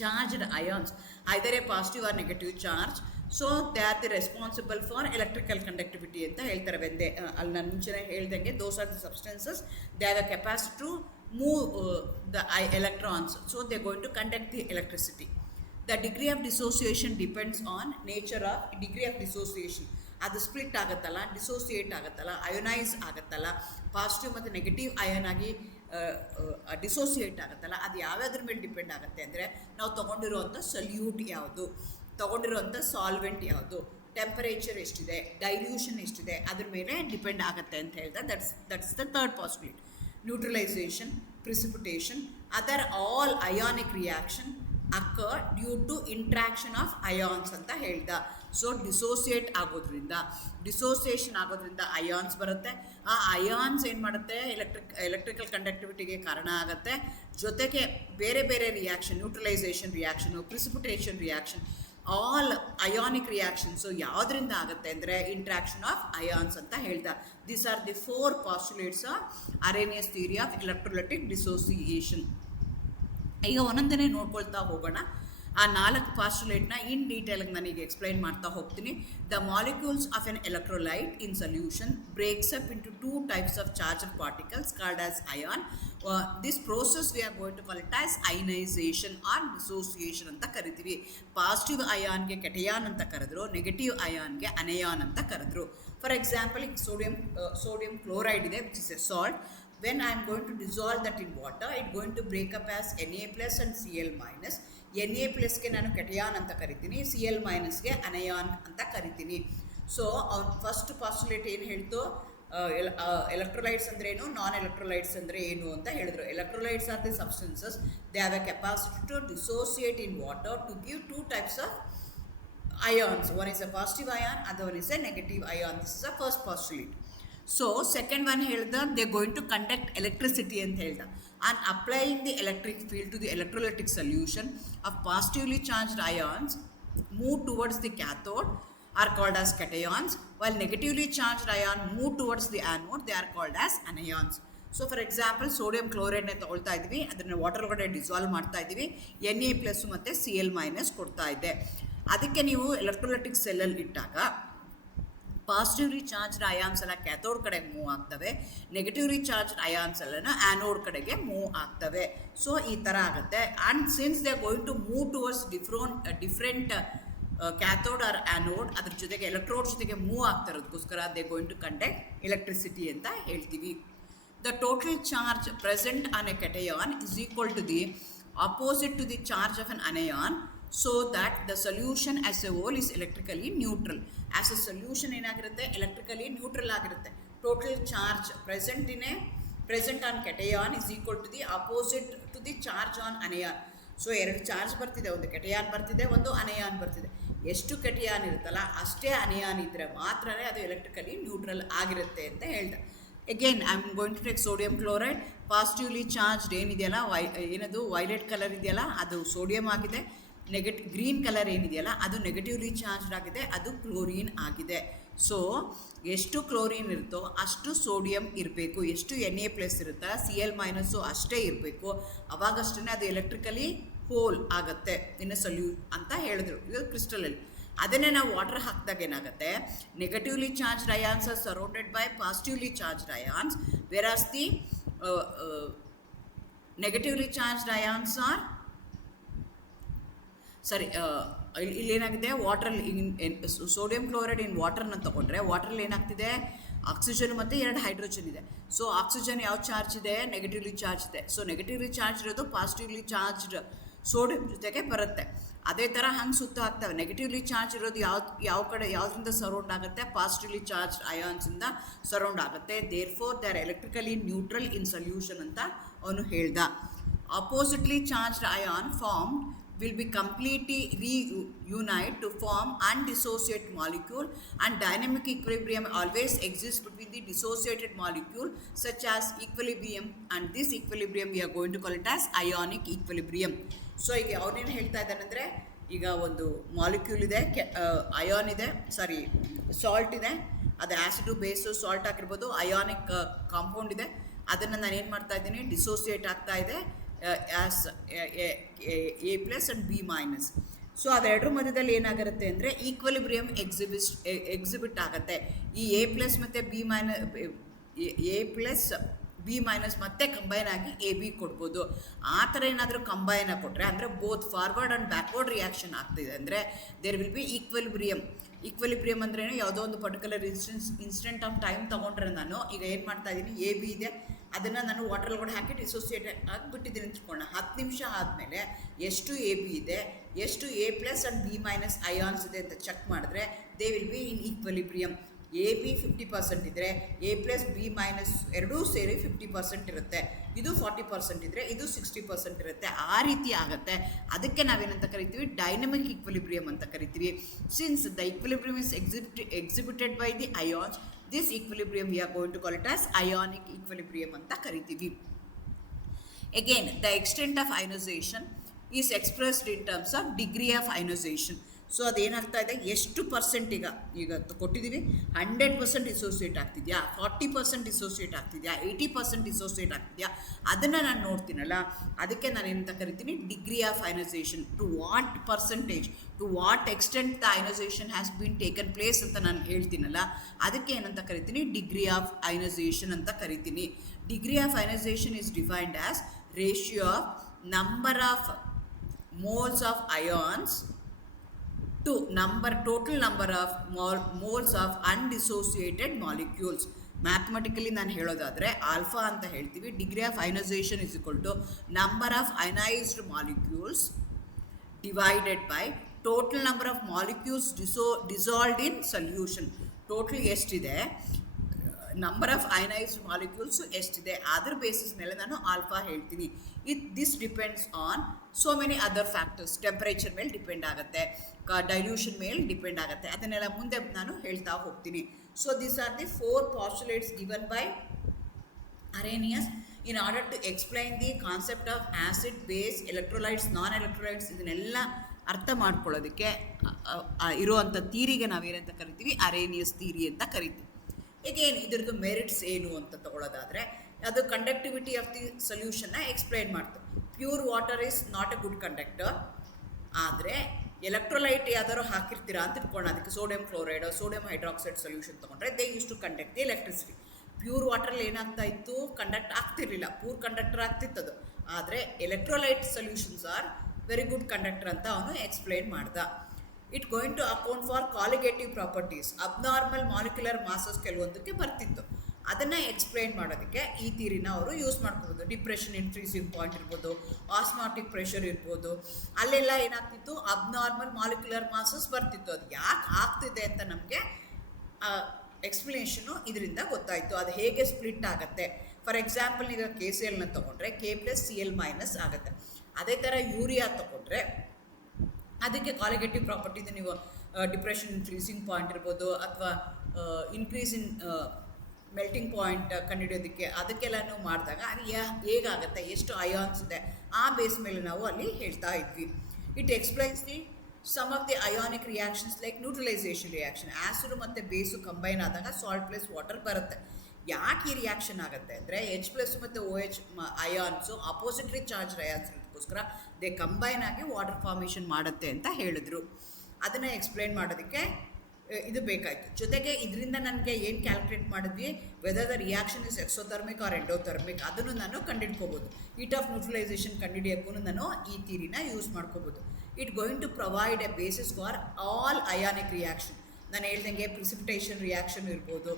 charged ions, either a positive or negative charge, so they are the responsible for electrical conductivity ಅಂತ ಹೇಳ್ತಾರೆ. when they ಅಲ್ಲಿ ನಾನು ಮುಂಚೆನೇ ಹೇಳ್ದಂಗೆ those are the substances, they have a capacity to move the electrons, so they are going to conduct the electricity. The degree of dissociation depends on nature of degree of dissociation. ಅದು split ಆಗುತ್ತಲ್ಲ, dissociate ಆಗುತ್ತಲ್ಲ, ಅಯೋನೈಸ್ ಆಗುತ್ತಲ್ಲ, positive ಮತ್ತು negative iron ಆಗಿ dissociate ಆಗುತ್ತಲ್ಲ, ಅದು ಯಾವ್ಯಾವ್ದ್ರ ಮೇಲೆ depend ಆಗುತ್ತೆ ಅಂದರೆ ನಾವು ತೊಗೊಂಡಿರುವಂಥ ಸಲ್ಯೂಟ್ ಯಾವುದು, ತೊಗೊಂಡಿರುವಂಥ ಸಾಲ್ವೆಂಟ್ ಯಾವುದು, ಟೆಂಪರೇಚರ್ ಎಷ್ಟಿದೆ, ಡೈಲ್ಯೂಷನ್ ಎಷ್ಟಿದೆ, ಅದ್ರ ಮೇಲೆ ಡಿಪೆಂಡ್ ಆಗುತ್ತೆ ಅಂತ ಹೇಳ್ದೆ. That's the third possibility. Neutralization, precipitation, other all ionic reaction occur due to interaction of ions ಅಂತ ಹೇಳ್ದ. ಸೊ ಡಿಸೋಸಿಯೇಷನ್ ಆಗೋದ್ರಿಂದ ಅಯಾನ್ಸ್ ಬರುತ್ತೆ. ಆ ಅಯಾನ್ಸ್ ಏನು ಮಾಡುತ್ತೆ, ಎಲೆಕ್ಟ್ರಿಕಲ್ ಕಂಡಕ್ಟಿವಿಟಿಗೆ ಕಾರಣ ಆಗುತ್ತೆ. ಜೊತೆಗೆ ಬೇರೆ ಬೇರೆ reaction, neutralisation reaction, precipitation reaction, all ionic reactions ಯಾವುದರಿಂದ ಆಗುತ್ತೆ ಅಂದರೆ ಇಂಟ್ರಾಕ್ಷನ್ ಆಫ್ ಅಯಾನ್ಸ್ ಅಂತ ಹೇಳ್ದ. These are the 4 postulates of ಅರೇನಿಯಸ್ theory of electrolytic dissociation. ಈಗ ಒಂದೊಂದನೇ ನೋಡ್ಕೊಳ್ತಾ ಹೋಗೋಣ. ಆ 4 ಪಾಸ್ಟುಲೇಟ್ನ ಇನ್ ಡೀಟೇಲಾಗಿ ನಾನೀಗ ಎಕ್ಸ್ಪ್ಲೈನ್ ಮಾಡ್ತಾ ಹೋಗ್ತೀನಿ. The molecules of an electrolyte in solution breaks up into 2 types of charged particles called as ion. This process we are going to call it as ionization or dissociation ಅಂತ ಕರಿತೀವಿ. Positive ಅಯಾನ್ಗೆ ಕೆಟಯಾನ್ ಅಂತ ಕರೆದ್ರು, negative ಅಯಾನ್ಗೆ ಅನಯಾನ್ ಅಂತ ಕರೆದ್ರು. For example, ಈಗ sodium chloride ಇದೆ, which is A salt. When I am going to dissolve that in water, it going to break up as Na+ and Cl-. Na+ಗೆ ನಾನು ಕೆಟಯಾನ್ ಅಂತ ಕರಿತೀನಿ, Cl-ಗೆ ಅನಯಾನ್ ಅಂತ ಕರಿತೀನಿ. ಸೊ ಅವ್ನು ಫಸ್ಟ್ ಪಾಸ್ಟುಲೇಟ್ ಏನು ಹೇಳ್ತು, ಎಲೆಕ್ಟ್ರೋಲೈಟ್ಸ್ ಅಂದರೆ ಏನು, ನಾನ್ ಎಲೆಕ್ಟ್ರೋಲೈಟ್ಸ್ ಅಂದರೆ ಏನು ಅಂತ ಹೇಳಿದ್ರು. Electrolytes are the substances, they have a capacity to dissociate in water to give 2 types of ions. One is a positive ion, other one is a negative ion. This is the first postulate. So second one ಹೇಳ್ದ, they going to conduct electricity ಅಂತ ಹೇಳ್ದ. And applying the electric field to the electrolytic solution of positively charged ions move towards the cathode are called as cations, while negatively charged ion move towards the anode, they are called as anions. So for example, sodium ಕ್ಲೋರೈಡ್ನ ತೊಗೊಳ್ತಾ ಇದ್ವಿ, ಅದನ್ನು water ಒಳಗಡೆ dissolve ಮಾಡ್ತಾ ಇದ್ದೀವಿ, Na+ ಮತ್ತು Cl- ಕೊಡ್ತಾ ಇದೆ. ಅದಕ್ಕೆ ನೀವು ಎಲೆಕ್ಟ್ರೋಲೈಟಿಕ್ ಸೆಲ್ಲಲ್ಲಿ ಇಟ್ಟಾಗ ಪಾಸಿಟಿವ್ಲಿ ಚಾರ್ಜ್ಡ್ ಅಯಾನ್ಸ್ ಎಲ್ಲ ಕ್ಯಾಥೋಡ್ ಕಡೆಗೆ ಮೂವ್ ಆಗ್ತವೆ, ನೆಗೆಟಿವ್ಲಿ ಚಾರ್ಜ್ಡ್ ಅಯಾನ್ಸ್ ಎಲ್ಲ ಆ್ಯನೋಡ್ ಕಡೆಗೆ ಮೂವ್ ಆಗ್ತವೆ. ಸೊ ಈ ಥರ ಆಗುತ್ತೆ. And since they are going to move towards different cathode or anode, ಅದ್ರ ಜೊತೆಗೆ ಎಲೆಕ್ಟ್ರೋಡ್ ಜೊತೆಗೆ ಮೂವ್ ಆಗ್ತಿರೋದಕ್ಕೋಸ್ಕರ they going to conduct electricity ಅಂತ ಹೇಳ್ತೀವಿ. The total charge present on a cation is equal to the opposite to the charge of an anion, so that the solution as a whole is electrically neutral. As a solution ಏನಾಗಿರುತ್ತೆ, electrically neutral ಆಗಿರುತ್ತೆ. Total charge present on cation is equal to the opposite to the charge on anion. So 2 charge ಬರ್ತಿದೆ, ಒಂದು ಕೆಟಯಾನ್ ಬರ್ತಿದೆ, ಒಂದು ಅನಯಾನ್ ಬರ್ತಿದೆ. ಎಷ್ಟು ಕೆಟಯಾನ್ ಇರುತ್ತಲ್ಲ ಅಷ್ಟೇ ಅನಯಾನ್ ಇದ್ದರೆ ಮಾತ್ರನೇ ಅದು ಎಲೆಕ್ಟ್ರಿಕಲಿ ನ್ಯೂಟ್ರಲ್ ಆಗಿರುತ್ತೆ ಅಂತ ಹೇಳ್ದೆ. Again I am going to take sodium chloride. Positively charged ಏನಿದೆಯಲ್ಲ, ಏನದು ವೈಲೆಟ್ ಕಲರ್ ಇದೆಯಲ್ಲ ಅದು ಸೋಡಿಯಂ ಆಗಿದೆ. ಗ್ರೀನ್ ಕಲರ್ ಏನಿದೆಯಲ್ಲ ಅದು ನೆಗೆಟಿವ್ಲಿ ಚಾರ್ಜ್ಡ್ ಆಗಿದೆ, ಅದು ಕ್ಲೋರಿನ್ ಆಗಿದೆ. ಸೊ ಎಷ್ಟು ಕ್ಲೋರಿನ್ ಇರುತ್ತೋ ಅಷ್ಟು ಸೋಡಿಯಂ ಇರಬೇಕು, ಎಷ್ಟು Na+ ಇರುತ್ತಲ್ಲ Cl- ಅಷ್ಟೇ ಇರಬೇಕು. ಅವಾಗಷ್ಟೇ ಅದು ಎಲೆಕ್ಟ್ರಿಕಲಿ ಹೋಲ್ ಆಗುತ್ತೆ ಇನ್ ಅಂತ ಹೇಳಿದ್ರು ಇದು ಕ್ರಿಸ್ಟಲಲ್ಲಿ. ಅದನ್ನೇ ನಾವು ವಾಟರ್ ಹಾಕಿದಾಗ ಏನಾಗುತ್ತೆ, negatively charged ions are surrounded by positively charged ions, whereas the negatively charged ions are ಇಲ್ಲಿ ಏನಾಗಿದೆ, ವಾಟ್ರಲ್ಲಿ ಸೋಡಿಯಂ ಕ್ಲೋರೈಡ್ ಇನ್ ವಾಟರ್ನ ತಗೊಂಡ್ರೆ ವಾಟ್ರಲ್ಲಿ ಏನಾಗ್ತಿದೆ, ಆಕ್ಸಿಜನ್ ಮತ್ತು 2 ಹೈಡ್ರೋಜನ್ ಇದೆ. ಸೊ ಆಕ್ಸಿಜನ್ ಯಾವ ಚಾರ್ಜ್ ಇದೆ, ನೆಗೆಟಿವ್ಲಿ ಚಾರ್ಜ್ ಇದೆ. ಸೊ ನೆಗೆಟಿವ್ಲಿ ಚಾರ್ಜ್ ಇರೋದು ಪಾಸಿಟಿವ್ಲಿ ಚಾರ್ಜ್ಡ್ ಸೋಡಿಯಂ ಜೊತೆಗೆ ಬರುತ್ತೆ. ಅದೇ ಥರ ಹಂಗೆ ಸುತ್ತ ಆಗ್ತವೆ. ನೆಗೆಟಿವ್ಲಿ ಚಾರ್ಜ್ ಇರೋದು ಯಾವ ಕಡೆ ಯಾವುದರಿಂದ ಸರೌಂಡ್ ಆಗುತ್ತೆ, ಪಾಸಿಟಿವ್ಲಿ ಚಾರ್ಜ್ ಅಯಾನ್ಸಿಂದ ಸರೌಂಡ್ ಆಗುತ್ತೆ. Therefore they are electrically neutral in solution ಅಂತ ಅವನು ಹೇಳ್ದ. Oppositely charged ion form will be completely reunite to form undissociate molecule, and dynamic equilibrium always exists between the dissociated molecule such as equilibrium, and this equilibrium we are going to call it as ionic equilibrium. So ಈಗ ಅವನೇನು ಹೇಳ್ತಾ ಇದ್ದಾನಂದರೆ, ಈಗ ಒಂದು molecule ಇದೆ, ion ಇದೆ, salt ಇದೆ, ಅದು acid base salt ಆಗಿರ್ಬೋದು, ಅಯಾನಿಕ್ ಕಾಂಪೌಂಡ್ ಇದೆ. ಅದನ್ನು ನಾನು ಏನು ಮಾಡ್ತಾ ಇದ್ದೀನಿ, ಡಿಸೋಸಿಯೇಟ್ ಆಗ್ತಾ ಇದೆ as A plus and B minus. So ಅವೆರಡರ ಮಧ್ಯದಲ್ಲಿ ಏನಾಗಿರುತ್ತೆ ಅಂದರೆ ಈಕ್ವಲಿಬ್ರಿಯಮ್ ಎಕ್ಸಿಬಿಟ್ ಆಗುತ್ತೆ. ಈ ಎ ಪ್ಲಸ್ ಮತ್ತು ಎ ಪ್ಲಸ್ ಬಿ ಮೈನಸ್ ಮತ್ತೆ ಕಂಬೈನ್ ಆಗಿ ಎ ಬಿ ಕೊಡ್ಬೋದು. ಆ ಥರ ಏನಾದರೂ ಕಂಬೈನ್ ಕೊಟ್ಟರೆ ಅಂದರೆ both forward and backward reaction ಆಗ್ತಿದೆ ಅಂದರೆ there will be equilibrium. Equilibrium ಅಂದ್ರೆ ಯಾವುದೋ ಒಂದು ಪರ್ಟಿಕ್ಯುಲರ್ ಇನ್ಸ್ಟೆಂಟ್ ಆಫ್ ಟೈಮ್ ತೊಗೊಂಡ್ರೆ ನಾನು ಈಗ ಏನು ಮಾಡ್ತಾ ಇದ್ದೀನಿ, ಎ ಬಿ ಇದೆ, ಅದನ್ನು ನಾನು ವಾಟರ್ ಒಳಗಡೆ ಹಾಕಿ ಡಿಸೋಸಿಯೇಟ್ ಆಗಿಬಿಟ್ಟಿದ್ದೀನಿ ಅಂದ್ಕೊಳ್ಳೋಣ. 10 ನಿಮಿಷ ಆದಮೇಲೆ ಎಷ್ಟು ಎ ಬಿ ಇದೆ, ಎಷ್ಟು A plus and B minus ions ಇದೆ ಅಂತ ಚೆಕ್ ಮಾಡಿದ್ರೆ they will be in equilibrium. A B 50% ಇದ್ದರೆ ಎ ಪ್ಲಸ್ ಬಿ ಮೈನಸ್ ಎರಡೂ ಸೇರಿ 50% ಇರುತ್ತೆ. ಇದು 40% ಇದ್ದರೆ ಇದು 60% ಇರುತ್ತೆ. ಆ ರೀತಿ ಆಗುತ್ತೆ. ಅದಕ್ಕೆ ನಾವೇನಂತ ಕರಿತೀವಿ, ಡೈನಮಿಕ್ ಈಕ್ವಲಿಬ್ರಿಯಮ್ ಅಂತ ಕರಿತೀವಿ. Since the equilibrium is exhibited by the ions, this equilibrium we are going to call it as ionic equilibrium ಅಂತ ಕರಿತೀವಿ. Again the extent of ionization is expressed in terms of degree of ionization. So ಅದೇನಾಗ್ತಾ ಇದೆ, ಎಷ್ಟು percent ಈಗ ಕೊಟ್ಟಿದ್ದೀವಿ, 100% dissociate ಆಗ್ತಿದೆಯಾ, 40% dissociate ಆಗ್ತಿದೆಯಾ, 80% dissociate ಆಗ್ತಿದೆಯಾ, ಅದನ್ನು ನಾನು ನೋಡ್ತೀನಲ್ಲ. ಅದಕ್ಕೆ ನಾನು ಏನಂತ ಕರಿತೀನಿ, degree of ionization. To what percentage, to what extent the ionisation has been taken place ಅಂತ ನಾನು ಹೇಳ್ತೀನಲ್ಲ, ಅದಕ್ಕೆ ಏನಂತ ಕರಿತೀನಿ, ಡಿಗ್ರಿ ಆಫ್ ಅಯನೈಸೇಷನ್ ಅಂತ ಕರಿತೀನಿ. Degree of ionization is defined as ratio of number of moles of ions to total number of moles of undissociated molecules. Mathematically ನಾನು ಹೇಳೋದಾದರೆ alpha ಅಂತ ಹೇಳ್ತೀವಿ. Degree of ionization is equal to number of ionized molecules divided by total number of molecules dissolved in solution. Total ಎಷ್ಟಿದೆ, number of ionized molecules ಎಷ್ಟಿದೆ, ಅದರ basis ಮೇಲೆ ನಾನು alpha ಹೇಳ್ತೀನಿ. This depends on so many other factors. Temperature ಮೇಲೆ depend ಆಗುತ್ತೆ, dilution ಮೇಲೆ depend ಆಗುತ್ತೆ. ಅದನ್ನೆಲ್ಲ ಮುಂದೆ ನಾನು ಹೇಳ್ತಾ ಹೋಗ್ತೀನಿ. So these are the 4 postulates given by Arrhenius in order to explain the concept of acid, base, electrolytes, non-electrolytes. ಇದನ್ನೆಲ್ಲ ಅರ್ಥ ಮಾಡ್ಕೊಳ್ಳೋದಕ್ಕೆ ಇರುವಂಥ ಥೀರಿಗೆ ನಾವೇನಂತ ಕರಿತೀವಿ, ಅರೇನಿಯಸ್ ಥೀರಿ ಅಂತ ಕರಿತೀವಿ. ಈಗೇನು ಇದ್ರದ್ದು ಮೆರಿಟ್ಸ್ ಏನು ಅಂತ ತಗೊಳ್ಳೋದಾದರೆ, ಅದು ಕಂಡಕ್ಟಿವಿಟಿ ಆಫ್ ದಿ ಸೊಲ್ಯೂಷನ್ನ ಎಕ್ಸ್ಪ್ಲೈನ್ ಮಾಡ್ತದೆ. Pure water is not a good conductor. ಆದರೆ ಎಲೆಕ್ಟ್ರೋಲೈಟ್ ಯಾವ್ದಾದ್ರು ಹಾಕಿರ್ತೀರಾ ಅಂತ ಇಟ್ಕೊಂಡು, ಅದಕ್ಕೆ sodium chloride, sodium hydroxide solution ತೊಗೊಂಡ್ರೆ they use to conduct the electricity. Pure ವಾಟರಲ್ಲಿ ಏನಾಗ್ತಾ ಇತ್ತು, ಕಂಡಕ್ಟ್ ಆಗ್ತಿರ್ಲಿಲ್ಲ, ಪೂರ್ ಕಂಡಕ್ಟರ್ ಆಗ್ತಿತ್ತದು. ಆದರೆ electrolyte solutions are very good conductor ಅಂತ ಅವನು ಎಕ್ಸ್ಪ್ಲೈನ್ ಮಾಡ್ದ. It going to account for colligative properties. Abnormal molecular masses ಕೆಲವೊಂದಕ್ಕೆ ಬರ್ತಿತ್ತು. ಅದನ್ನು ಎಕ್ಸ್ಪ್ಲೈನ್ ಮಾಡೋದಕ್ಕೆ ಈ ಥಿಯರಿನ ಅವರು ಯೂಸ್ ಮಾಡ್ಕೋಬೋದು. ಡಿಪ್ರೆಷನ್ ಇನ್ಕ್ರೀಸಿಂಗ್ ಪಾಯಿಂಟ್ ಇರ್ಬೋದು, ಆಸ್ಮಾಟಿಕ್ ಪ್ರೆಷರ್ ಇರ್ಬೋದು, ಅಲ್ಲೆಲ್ಲ ಏನಾಗ್ತಿತ್ತು, ಅಬ್ನಾರ್ಮಲ್ ಮಾಲಿಕ್ಯುಲರ್ ಮಾಸಸ್ ಬರ್ತಿತ್ತು. ಅದು ಯಾಕೆ ಆಗ್ತಿದೆ ಅಂತ ನಮಗೆ ಎಕ್ಸ್ಪ್ಲನೇಷನು ಇದರಿಂದ ಗೊತ್ತಾಯಿತು. ಅದು ಹೇಗೆ ಸ್ಪ್ಲಿಟ್ ಆಗುತ್ತೆ. ಫಾರ್ ಎಕ್ಸಾಂಪಲ್, ಈಗ KCl ತೊಗೊಂಡ್ರೆ K+Cl- ಆಗುತ್ತೆ. ಅದೇ ಥರ ಯೂರಿಯಾ ತೊಗೊಂಡ್ರೆ ಅದಕ್ಕೆ ಕಾಲಿಗೇಟಿವ್ ಪ್ರಾಪರ್ಟಿ ಇದೆ. ನೀವು ಡಿಪ್ರೆಷನ್ ಇನ್ಕ್ರೀಸಿಂಗ್ ಪಾಯಿಂಟ್ ಇರ್ಬೋದು, ಅಥವಾ ಇನ್ಕ್ರೀಸ್ ಇನ್ ಮೆಲ್ಟಿಂಗ್ ಪಾಯಿಂಟ್ ಕಂಡುಹಿಡಿಯೋದಕ್ಕೆ, ಅದಕ್ಕೆಲ್ಲನೂ ಮಾಡಿದಾಗ ಅದು ಹೇಗಾಗುತ್ತೆ, ಎಷ್ಟು ಅಯಾನ್ಸ್ ಇದೆ, ಆ ಬೇಸ್ ಮೇಲೆ ನಾವು ಅಲ್ಲಿ ಹೇಳ್ತಾ ಇದ್ವಿ. It explains the some of the ionic reactions like neutralisation reaction. Acid ಮತ್ತು ಬೇಸು ಕಂಬೈನ್ ಆದಾಗ ಸಾಲ್ಟ್ ಪ್ಲಸ್ ವಾಟರ್ ಬರುತ್ತೆ. ಯಾಕೆ ಈ ರಿಯಾಕ್ಷನ್ ಆಗುತ್ತೆ ಅಂದರೆ H+ ಮತ್ತು OH ions oppositely charge ions ಇರೋದಕ್ಕೋಸ್ಕರ ಮಾಡೋದಕ್ಕೋಸ್ಕರ ದೇ ಕಂಬೈನ್ ಆಗಿ ವಾಟರ್ ಫಾರ್ಮೇಷನ್ ಮಾಡುತ್ತೆ ಅಂತ ಹೇಳಿದ್ರು. ಅದನ್ನು ಎಕ್ಸ್ಪ್ಲೈನ್ ಮಾಡೋದಕ್ಕೆ ಇದು ಬೇಕಾಯಿತು. ಜೊತೆಗೆ ಇದರಿಂದ ನನಗೆ ಏನು ಕ್ಯಾಲ್ಕುಲೇಟ್ ಮಾಡಿದ್ವಿ, whether the reaction is exothermic or endothermic, ಅದನ್ನು ನಾನು ಕಂಡುಹಿಡ್ಕೋಬೋದು. ಹೀಟ್ ಆಫ್ ನ್ಯೂಟ್ರಲೈಸೇಷನ್ ಕಂಡುಹಿಡಿಯೋಕ್ಕೂ ನಾನು ಈ ಥಿಯರಿನ ಯೂಸ್ ಮಾಡ್ಕೋಬೋದು. It going to provide a basis for all ionic reaction. ನಾನು ಹೇಳ್ದಂಗೆ ಪ್ರಿಸಿಪಿಟೇಷನ್ ರಿಯಾಕ್ಷನ್ ಇರ್ಬೋದು,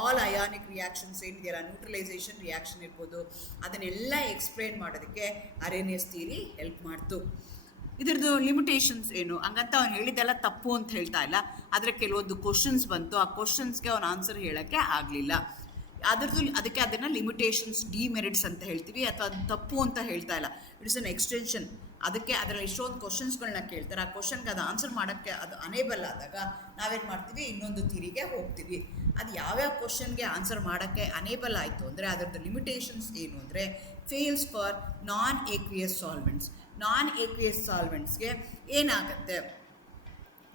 ಆಲ್ ಅಯಾನಿಕ್ ರಿಯಾಕ್ಷನ್ಸ್ ಏನಿದೆಯಲ್ಲ, ನ್ಯೂಟ್ರಲೈಸೇಷನ್ ರಿಯಾಕ್ಷನ್ ಇರ್ಬೋದು, ಅದನ್ನೆಲ್ಲ ಎಕ್ಸ್ಪ್ಲೇನ್ ಮಾಡೋದಕ್ಕೆ ಅರೇನಿಯಸ್ ಥಿಯರಿ ಹೆಲ್ಪ್ ಮಾಡ್ತು. ಇದ್ರದ್ದು ಲಿಮಿಟೇಷನ್ಸ್ ಏನು ಹಂಗಂತ ಅವ್ನು ಹೇಳಿದ್ದೆಲ್ಲ ತಪ್ಪು ಅಂತ ಹೇಳ್ತಾ ಇಲ್ಲ, ಆದರೆ ಕೆಲವೊಂದು ಕ್ವಶನ್ಸ್ ಬಂತು, ಆ ಕ್ವಶನ್ಸ್ಗೆ ಅವ್ನು ಆನ್ಸರ್ ಹೇಳೋಕ್ಕೆ ಆಗಲಿಲ್ಲ. ಅದಕ್ಕೆ ಅದನ್ನು ಲಿಮಿಟೇಷನ್ಸ್, ಡಿಮೆರಿಟ್ಸ್ ಅಂತ ಹೇಳ್ತೀವಿ, ಅಥವಾ ಅದು ತಪ್ಪು ಅಂತ ಹೇಳ್ತಾ ಇಲ್ಲ. It's an extension. ಅದಕ್ಕೆ ಅದರಲ್ಲಿ ಎಷ್ಟೊಂದು ಕ್ವಶನ್ಸ್ಗಳನ್ನ ಕೇಳ್ತಾರೆ, ಆ ಕ್ವಶನ್ಗೆ ಅದು ಆನ್ಸರ್ ಮಾಡೋಕ್ಕೆ ಅದು ಅನೇಬಲ್ ಆದಾಗ ನಾವೇನು ಮಾಡ್ತೀವಿ, ಇನ್ನೊಂದು ಥಿಯರಿಗೆ ಹೋಗ್ತೀವಿ. ಅದು ಯಾವ್ಯಾವ ಕ್ವಶನ್ಗೆ ಆನ್ಸರ್ ಮಾಡೋಕ್ಕೆ ಅನೇಬಲ್ ಆಯಿತು ಅಂದರೆ ಅದರದ್ದು ಲಿಮಿಟೇಷನ್ಸ್ ಏನು ಅಂದರೆ, ಫೇಲ್ಸ್ ಫಾರ್ ನಾನ್ ಏಕ್ವಿಯಸ್ ಸಾಲ್ವೆಂಟ್ಸ್. ನಾನ್ ಏಕ್ವಿಯಸ್ ಸಾಲ್ವೆಂಟ್ಸ್ಗೆ ಏನಾಗುತ್ತೆ,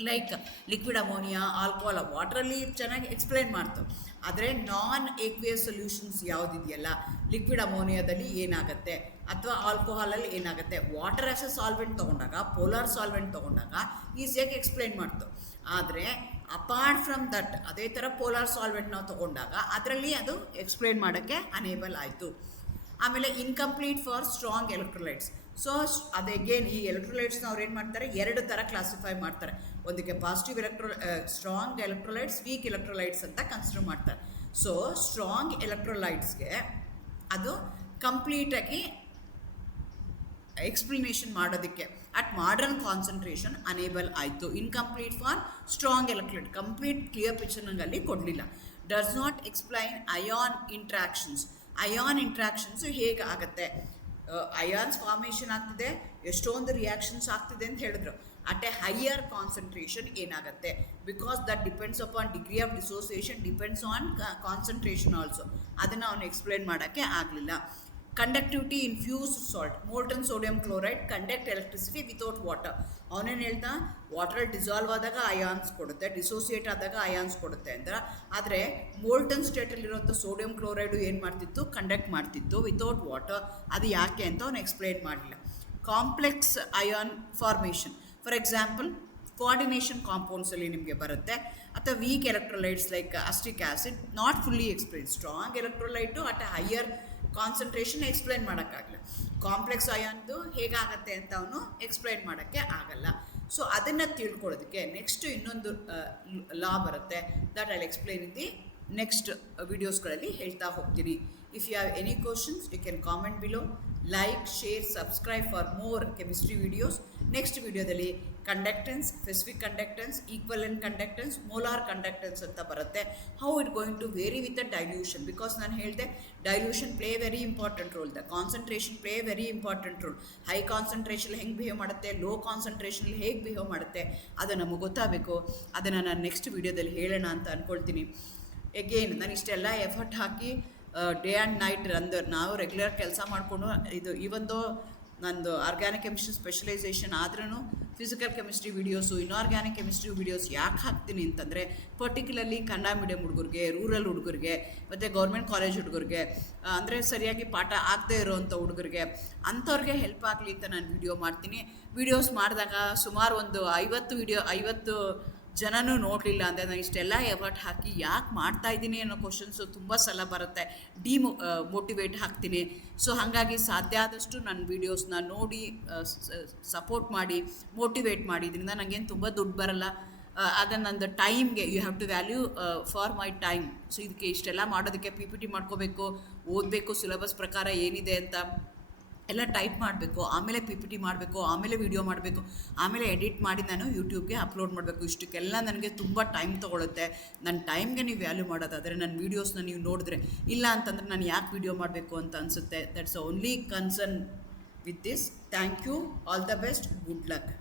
ಲೈಕ್ ಲಿಕ್ವಿಡ್ ಅಮೋನಿಯಾ, ಆಲ್ಕೋಹಾಲ್, ವಾಟ್ರಲ್ಲಿ ಚೆನ್ನಾಗಿ ಎಕ್ಸ್ಪ್ಲೈನ್ ಮಾಡ್ತು. ಆದರೆ ನಾನ್ ಏಕ್ವಿಯಸ್ ಸೊಲ್ಯೂಷನ್ಸ್ ಯಾವುದಿದೆಯಲ್ಲ, ಲಿಕ್ವಿಡ್ ಅಮೋನಿಯಾದಲ್ಲಿ ಏನಾಗುತ್ತೆ ಅಥವಾ ಆಲ್ಕೋಹಾಲಲ್ಲಿ ಏನಾಗುತ್ತೆ, ವಾಟರ್ ಆಸ್ ಎ ಸಾಲ್ವೆಂಟ್ ತೊಗೊಂಡಾಗ, ಪೋಲಾರ್ ಸಾಲ್ವೆಂಟ್ ತೊಗೊಂಡಾಗ ಈಸಿಯಾಗಿ ಎಕ್ಸ್ಪ್ಲೈನ್ ಮಾಡ್ತು. ಆದರೆ ಅಪಾರ್ಟ್ ಫ್ರಮ್ ದಟ್ ಅದೇ ಥರ ಪೋಲಾರ್ ಸಾಲ್ವೆಂಟ್ ನಾವು ತೊಗೊಂಡಾಗ ಅದರಲ್ಲಿ ಅದು ಎಕ್ಸ್ಪ್ಲೈನ್ ಮಾಡೋಕ್ಕೆ ಅನೇಬಲ್ ಆಯಿತು. ಆಮೇಲೆ incomplete for strong electrolytes. So ಅದು ಅಗೇನ್ ಈ ಎಲೆಕ್ಟ್ರೋಲೈಟ್ಸ್ನ ಅವ್ರು ಏನು ಮಾಡ್ತಾರೆ, ಎರಡು ಥರ ಕ್ಲಾಸಿಫೈ ಮಾಡ್ತಾರೆ. ಒಂದಕ್ಕೆ positive strong electrolytes, weak electrolytes ಅಂತ ಕನ್ಸಿಡರ್ ಮಾಡ್ತಾರೆ. ಸೊ ಸ್ಟ್ರಾಂಗ್ ಎಲೆಕ್ಟ್ರೋಲೈಟ್ಸ್ಗೆ ಅದು ಕಂಪ್ಲೀಟಾಗಿ ಎಕ್ಸ್ಪ್ಲನೇಷನ್ ಮಾಡೋದಕ್ಕೆ ಅಟ್ ಮಾಡರ್ನ್ ಕಾನ್ಸಂಟ್ರೇಷನ್ ಅನೇಬಲ್ ಆಯಿತು. Incomplete for strong electrolyte, complete clear picture ನಂಗೆ ಅಲ್ಲಿ ಕೊಡಲಿಲ್ಲ. Does not explain ion interactions. Ion interactions ಹೇಗೆ ಆಗುತ್ತೆ, ಅಯಾನ್ಸ್ ಫಾರ್ಮೇಷನ್ ಆಗ್ತಿದೆ, ಎಷ್ಟೊಂದು ರಿಯಾಕ್ಷನ್ಸ್ ಆಗ್ತಿದೆ ಅಂತ ಹೇಳಿದ್ರು. ಅಟ್ ಎ ಹೈಯರ್ ಕಾನ್ಸಂಟ್ರೇಷನ್ ಏನಾಗುತ್ತೆ, because that depends upon degree of dissociation, depends on concentration also. ಅದನ್ನು ಅವನು ಎಕ್ಸ್ಪ್ಲೈನ್ ಮಾಡೋಕ್ಕೆ ಆಗಲಿಲ್ಲ. Conductivity in fused salt, molten sodium chloride conduct electricity without water. ಅವನೇನು ಹೇಳ್ತಾ, ವಾಟರಲ್ಲಿ ಡಿಸಾಲ್ವ್ ಆದಾಗ ಅಯಾನ್ಸ್ ಕೊಡುತ್ತೆ, ಡಿಸೋಸಿಯೇಟ್ ಆದಾಗ ಅಯಾನ್ಸ್ ಕೊಡುತ್ತೆ ಅಂತ. ಆದರೆ ಮೋಲ್ಟನ್ ಸ್ಟೇಟಲ್ಲಿರುವಂಥ ಸೋಡಿಯಂ ಕ್ಲೋರೈಡು ಏನು ಮಾಡ್ತಿತ್ತು, ಕಂಡಕ್ಟ್ ಮಾಡ್ತಿತ್ತು ವಿತೌಟ್ ವಾಟರ್. ಅದು ಯಾಕೆ ಅಂತ ಅವನು ಎಕ್ಸ್ಪ್ಲೈನ್ ಮಾಡಲಿಲ್ಲ. Complex ion formation, for example coordination ಕಾಂಪೌಂಡ್ಸಲ್ಲಿ ನಿಮಗೆ ಬರುತ್ತೆ, ಅಥವಾ weak electrolytes like acetic acid, not fully explain. Strong electrolyte at a higher concentration explain ಮಾಡೋಕ್ಕಾಗಲ್ಲ. ಕಾಂಪ್ಲೆಕ್ಸ್ ಅಯಾನ್ದು ಹೇಗಾಗತ್ತೆ ಅಂತ ಅವನು ಎಕ್ಸ್ಪ್ಲೈನ್ ಮಾಡೋಕ್ಕೆ ಆಗಲ್ಲ. ಸೊ ಅದನ್ನು ತಿಳ್ಕೊಳ್ಳೋದಕ್ಕೆ ನೆಕ್ಸ್ಟ್ ಇನ್ನೊಂದು ಲಾ ಬರುತ್ತೆ, that I explain in the next ವಿಡಿಯೋಸ್ಗಳಲ್ಲಿ ಹೇಳ್ತಾ ಹೋಗ್ತೀನಿ. If you have any questions you can comment below. Like, share, subscribe for more chemistry videos. Next ವಿಡಿಯೋದಲ್ಲಿ conductance, specific conductance, equivalent conductance, molar conductance ಅಂತ ಬರುತ್ತೆ. How it going to vary with the dilution, because ನಾನು ಹೇಳಿದೆ dilution play very important role, the concentration play very important role. High concentration ಹೆಂಗೆ behave ಮಾಡುತ್ತೆ, low ಕಾನ್ಸಂಟ್ರೇಷನಲ್ಲಿ ಹೇಗೆ behave ಮಾಡುತ್ತೆ, ಅದು ನಮಗೆ ಗೊತ್ತಾಗಬೇಕು. ಅದನ್ನು ನಾನು ನೆಕ್ಸ್ಟ್ ವಿಡಿಯೋದಲ್ಲಿ ಹೇಳೋಣ ಅಂತ ಅಂದ್ಕೊಳ್ತೀನಿ. ಎಗೇನ್ ನಾನು ಇಷ್ಟೆಲ್ಲ effort hockey day and night ನಾವು ರೆಗ್ಯುಲರ್ ಕೆಲಸ ಮಾಡಿಕೊಂಡು ಇವೊಂದು ನಂದು ಆರ್ಗ್ಯಾನಿಕ್ ಕೆಮಿಸ್ಟ್ರಿ ಸ್ಪೆಷಲೈಸೇಷನ್ ಆದ್ರೂ physical chemistry videos, inorganic chemistry videos ಯಾಕೆ ಹಾಕ್ತೀನಿ ಅಂತಂದರೆ, ಪರ್ಟಿಕ್ಯುಲರ್ಲಿ ಕನ್ನಡ ಮೀಡಿಯಮ್ ಹುಡುಗರಿಗೆ, ರೂರಲ್ ಹುಡುಗರಿಗೆ, ಮತ್ತು ಗೌರ್ಮೆಂಟ್ ಕಾಲೇಜ್ ಹುಡುಗರಿಗೆ, ಅಂದರೆ ಸರಿಯಾಗಿ ಪಾಠ ಆಗದೆ ಇರೋವಂಥ ಹುಡುಗರಿಗೆ, ಅಂಥವ್ರಿಗೆ ಹೆಲ್ಪ್ ಆಗಲಿ ಅಂತ ನಾನು ವಿಡಿಯೋ ಮಾಡ್ತೀನಿ. ವಿಡಿಯೋಸ್ ಮಾಡಿದಾಗ ಸುಮಾರು ಒಂದು 50 ಜನನೂ ನೋಡಲಿಲ್ಲ ಅಂದರೆ ನಾನು ಇಷ್ಟೆಲ್ಲ ಎಫರ್ಟ್ ಹಾಕಿ ಯಾಕೆ ಮಾಡ್ತಾಯಿದ್ದೀನಿ ಅನ್ನೋ ಕ್ವಶನ್ಸು ತುಂಬ ಸಲ ಬರುತ್ತೆ. ಮೋಟಿವೇಟ್ ಹಾಕ್ತೀನಿ. ಸೊ ಹಾಗಾಗಿ ಸಾಧ್ಯ ಆದಷ್ಟು ನನ್ನ ವೀಡಿಯೋಸ್ನ ನೋಡಿ ಸಪೋರ್ಟ್ ಮಾಡಿ, ಮೋಟಿವೇಟ್ ಮಾಡಿ. ಇದರಿಂದ ನನಗೇನು ತುಂಬ ದುಡ್ಡು ಬರಲ್ಲ. ಅದನ್ನು ನಂದು ಟೈಮ್ಗೆ you have to value for my time. So ಇದಕ್ಕೆ ಇಷ್ಟೆಲ್ಲ ಮಾಡೋದಕ್ಕೆ PPT ಮಾಡ್ಕೋಬೇಕು, ಓದಬೇಕು, ಸಿಲೆಬಸ್ ಪ್ರಕಾರ ಏನಿದೆ ಅಂತ ಎಲ್ಲ ಟೈಪ್ ಮಾಡಬೇಕು, ಆಮೇಲೆ PPT ಮಾಡಬೇಕು, ಆಮೇಲೆ ವಿಡಿಯೋ ಮಾಡಬೇಕು, ಆಮೇಲೆ ಎಡಿಟ್ ಮಾಡಿ ನಾನು ಯೂಟ್ಯೂಬ್ಗೆ ಅಪ್ಲೋಡ್ ಮಾಡಬೇಕು. ಇಷ್ಟಕ್ಕೆಲ್ಲ ನನಗೆ ತುಂಬ ಟೈಮ್ ತೊಗೊಳುತ್ತೆ. ನನ್ನ ಟೈಮ್ಗೆ ನೀವು ವ್ಯಾಲ್ಯೂ ಮಾಡೋದಾದರೆ ನನ್ನ ವೀಡಿಯೋಸ್ನ ನೀವು ನೋಡಿದ್ರೆ, ಇಲ್ಲ ಅಂತಂದರೆ ನಾನು ಯಾಕೆ ವಿಡಿಯೋ ಮಾಡಬೇಕು ಅಂತ ಅನಿಸುತ್ತೆ. That's only concern with this. Thank you, all the best, good luck.